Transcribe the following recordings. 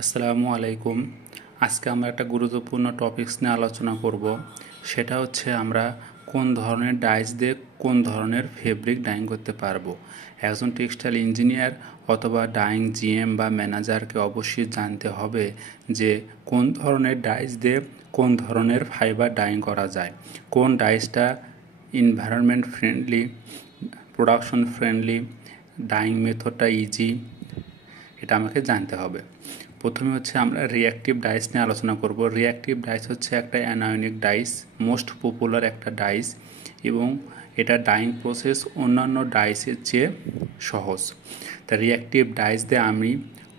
আসসালামু আলাইকুম। আজকে আমরা একটা গুরুত্বপূর্ণ টপিকস নিয়ে আলোচনা করব। সেটা হচ্ছে আমরা কোন ধরনের ডাইস দিয়ে কোন ধরনের ফেব্রিক ডাইং করতে পারবো। একজন টেক্সটাইল ইঞ্জিনিয়ার অথবা ডাইং জিএম বা ম্যানেজারকে অবশ্যই জানতে হবে যে কোন ধরনের ডাইস দিয়ে কোন ধরনের ফাইবার ডাইং করা যায়, কোন ডাইসটা environment friendly, production friendly, dyeing মেথডটা ইজি, এটা আমাকে জানতে হবে। প্রথমে হচ্ছে আমরা রিঅ্যাক্টিভ ডাইস নিয়ে আলোচনা করব। রিঅ্যাক্টিভ ডাইস হচ্ছে একটা অ্যানায়নিক ডাইস, মোস্ট পপুলার একটা ডাইস, এবং এটা ডাইং প্রসেস অন্যান্য ডাইসের চেয়ে সহজ। তা রিঅ্যাক্টিভ ডাইস দিয়ে আমি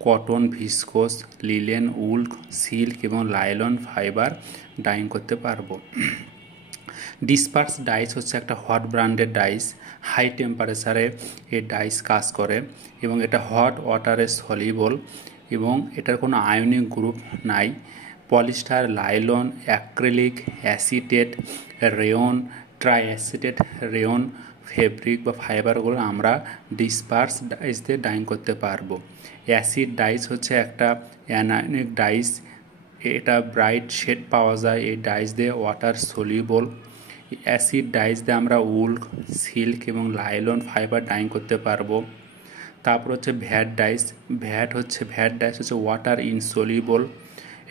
কটন, ভিসকোস, লিলেন, উল, সিল্ক এবং লাইলন ফাইবার ডাইং করতে পারবো। ডিসপার্স ডাইস হচ্ছে একটা হট ব্র্যান্ডের ডাইস, হাই টেম্পারেচারে এই ডাইস কাজ করে এবং এটা হট ওয়াটারে সলিবল এবং এটার কোনো আয়নিক গ্রুপ নাই। Polyester, nylon, acrylic, acetate, rayon, triacetate rayon fabric বা ফাইবারগুলো আমরা ডিসপার্স ডাইস দিয়ে ডাইং করতে পারবো। অ্যাসিড ডাইস হচ্ছে একটা অ্যানায়নিক ডাইস, এটা ব্রাইট শেড পাওয়া যায় এই ডাইস দিয়ে, ওয়াটার সলিবল। অ্যাসিড ডাইস দিয়ে আমরা উল, সিল্ক এবং লাইলন ফাইবার ডাইং করতে পারবো। তারপর হচ্ছে ভ্যাট ডাইস। ভ্যাট ডাইস হচ্ছে ওয়াটার ইনসলিবল,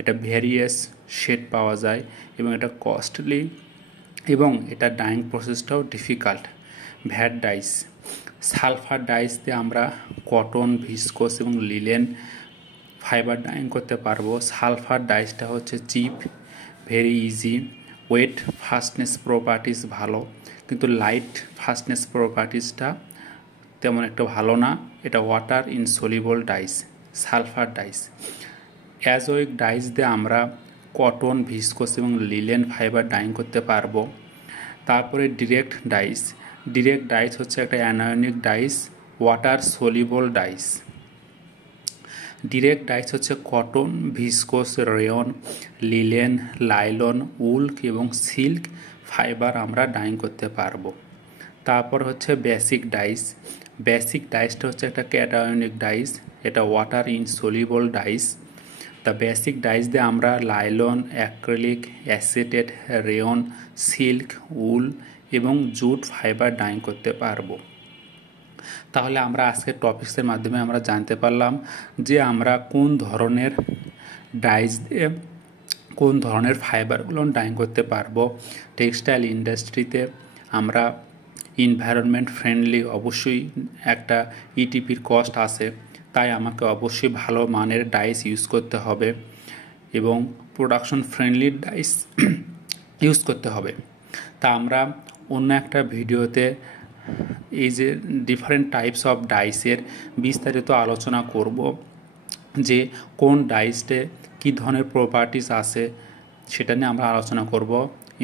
এটা ভেরিয়াস শেড পাওয়া যায় এবং এটা কস্টলি এবং এটা ডাইং প্রসেসটাও difficult. Vat dyes. Sulphur dyes দিয়ে আমরা কটন, ভিসকোস এবং লিলেন ফাইবার ডাইং করতে পারবো। সালফার ডাইসটা হচ্ছে cheap, very easy, wet fastness properties ভালো, কিন্তু লাইট ফাস্টনেস প্রপার্টিসটা তেমন একটা ভালো না। এটা water insoluble dyes, sulphur dyes. Azoic dyes দিয়ে আমরা কটন, ভিসকোস এবং লিলেন ফাইবার ডাইং করতে পারবো। তারপরে ডিরেক্ট ডাইস। ডিরেক্ট ডাইস হচ্ছে একটা anionic dyes, water soluble dyes. Direct dyes হচ্ছে cotton, viscose, rayon, linen, nylon, wool এবং সিল্ক ফাইবার আমরা ডাইং করতে পারবো। তারপর হচ্ছে বেসিক ডাইস। বেসিক ডাইসটা হচ্ছে একটা ক্যাটায়নিক ডাইস, এটা ওয়াটার ইনসলিবল ডাইস। তা বেসিক ডাইস দিয়ে আমরা nylon, acrylic, acetate, rayon, silk, wool এবং জুট ফাইবার ডাইং করতে পারবো। তাহলে আমরা আজকের টপিক্সের মাধ্যমে আমরা জানতে পারলাম যে আমরা কোন ধরনের ডাইস দিয়ে কোন ধরনের ফাইবারগুলো ডাইং করতে পারবো। টেক্সটাইল ইন্ডাস্ট্রিতে আমরা এনভায়রনমেন্ট ফ্রেন্ডলি অবশ্যই একটা ইটিপির কস্ট আছে, তাই আমাকে অবশ্যই ভালো মানের ডাইস ইউজ করতে হবে এবং প্রোডাকশন ফ্রেন্ডলি ডাইস ইউজ করতে হবে। তা আমরা অন্য একটা ভিডিওতে এই যে ডিফারেন্ট টাইপস অফ ডাইসের বিস্তারিত আলোচনা করব, যে কোন ডাইসে কী ধরনের প্রপার্টিস আছে সেটা নিয়ে আমরা আলোচনা করব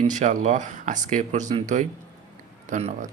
ইনশাআল্লাহ। আজকে পর্যন্তই, ধন্যবাদ।